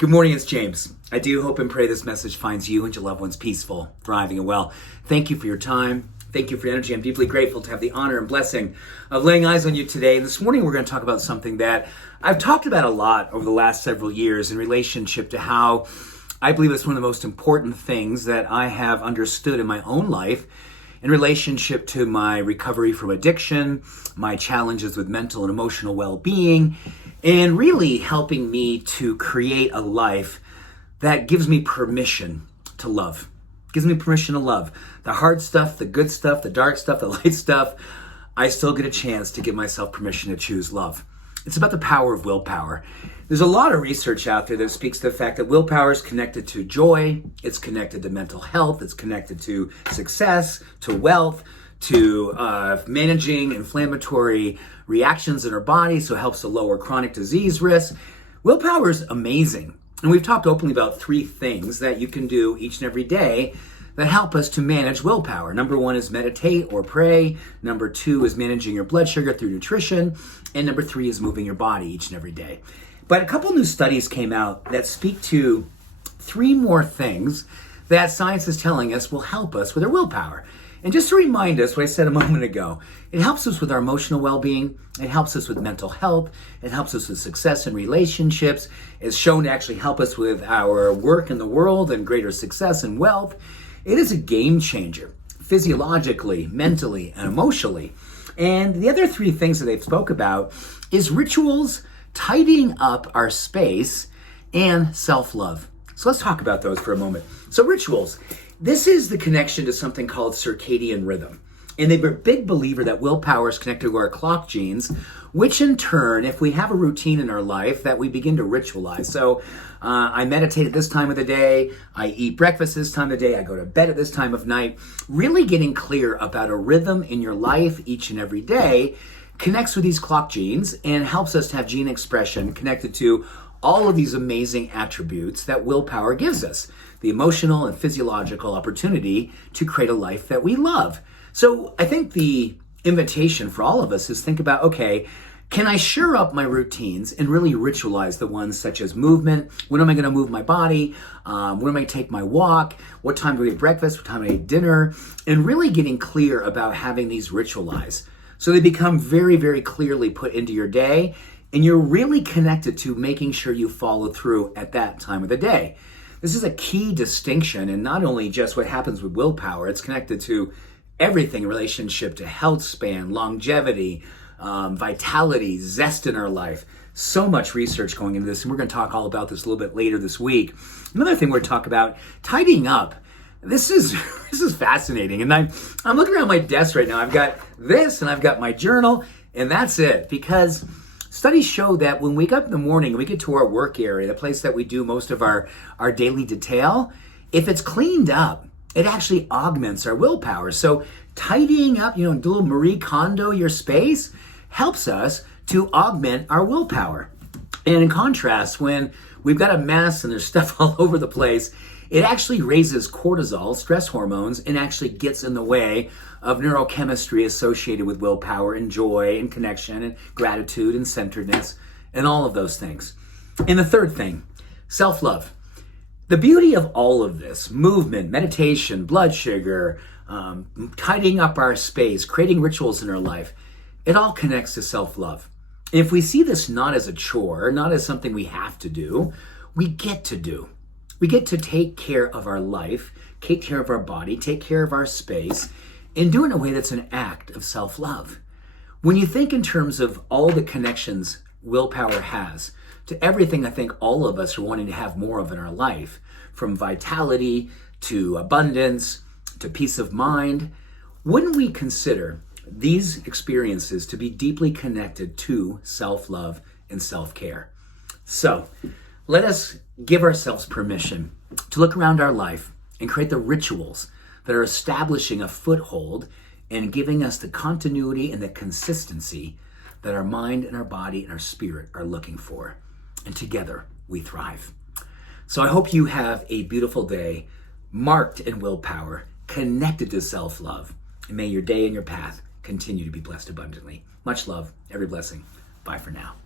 Good morning, it's James. I do hope and pray this message finds you and your loved ones peaceful, thriving, and well. Thank you for your time. Thank you for your energy. I'm deeply grateful to have the honor and blessing of laying eyes on you today. And this morning we're going to talk about something that I've talked about a lot over the last several years in relationship to how I believe it's one of the most important things that I have understood in my own life in relationship to my recovery from addiction, my challenges with mental and emotional well-being, and really helping me to create a life that gives me permission to love. Gives me permission to love. The hard stuff, the good stuff, the dark stuff, the light stuff, I still get a chance to give myself permission to choose love. It's about the power of willpower. There's a lot of research out there that speaks to the fact that willpower is connected to joy, it's connected to mental health, it's connected to success, to wealth, to managing inflammatory reactions in our body, so it helps to lower chronic disease risk. Willpower is amazing. And we've talked openly about 3 things that you can do each and every day that help us to manage willpower. Number 1 is meditate or pray. Number 2 is managing your blood sugar through nutrition. And number 3 is moving your body each and every day. But a couple new studies came out that speak to 3 more things that science is telling us will help us with our willpower. And just to remind us what I said a moment ago, it helps us with our emotional well-being, it helps us with mental health, it helps us with success in relationships, it's shown to actually help us with our work in the world and greater success and wealth. It is a game changer, physiologically, mentally, and emotionally. And the other 3 things that they've spoke about is rituals, tidying up our space, and self-love. So let's talk about those for a moment. So rituals. This is the connection to something called circadian rhythm. And they were a big believer that willpower is connected to our clock genes, which in turn, if we have a routine in our life, that we begin to ritualize. So I meditate at this time of the day, I eat breakfast this time of the day, I go to bed at this time of night. Really getting clear about a rhythm in your life each and every day connects with these clock genes and helps us to have gene expression connected to all of these amazing attributes that willpower gives us. The emotional and physiological opportunity to create a life that we love. So I think the invitation for all of us is think about, okay, can I shore up my routines and really ritualize the ones such as movement? When am I going to move my body? When am I going to take my walk? What time do we eat breakfast? What time do I eat dinner? And really getting clear about having these ritualized. So they become very, very clearly put into your day. And you're really connected to making sure you follow through at that time of the day. This is a key distinction, and not only just what happens with willpower, it's connected to everything in relationship to health span, longevity, vitality, zest in our life. So much research going into this, and we're going to talk all about this a little bit later this week. Another thing we're going to talk about, tidying up. This is fascinating, and I'm looking around my desk right now. I've got this, and I've got my journal, and that's it, because studies show that when we get up in the morning, we get to our work area, the place that we do most of our daily detail, if it's cleaned up, it actually augments our willpower. So tidying up, do a little Marie Kondo your space helps us to augment our willpower. And in contrast, when we've got a mess and there's stuff all over the place, it actually raises cortisol, stress hormones, and actually gets in the way of neurochemistry associated with willpower and joy and connection and gratitude and centeredness and all of those things. And the third thing, self-love. The beauty of all of this, movement, meditation, blood sugar, tidying up our space, creating rituals in our life, it all connects to self-love. If we see this not as a chore, not as something we have to do, we get to do. We get to take care of our life, take care of our body, take care of our space, and do it in a way that's an act of self-love. When you think in terms of all the connections willpower has to everything I think all of us are wanting to have more of in our life, from vitality to abundance to peace of mind, wouldn't we consider these experiences to be deeply connected to self-love and self-care? So let us give ourselves permission to look around our life and create the rituals that are establishing a foothold and giving us the continuity and the consistency that our mind and our body and our spirit are looking for. And together we thrive. So I hope you have a beautiful day, marked in willpower, connected to self-love. And may your day and your path continue to be blessed abundantly. Much love, every blessing. Bye for now.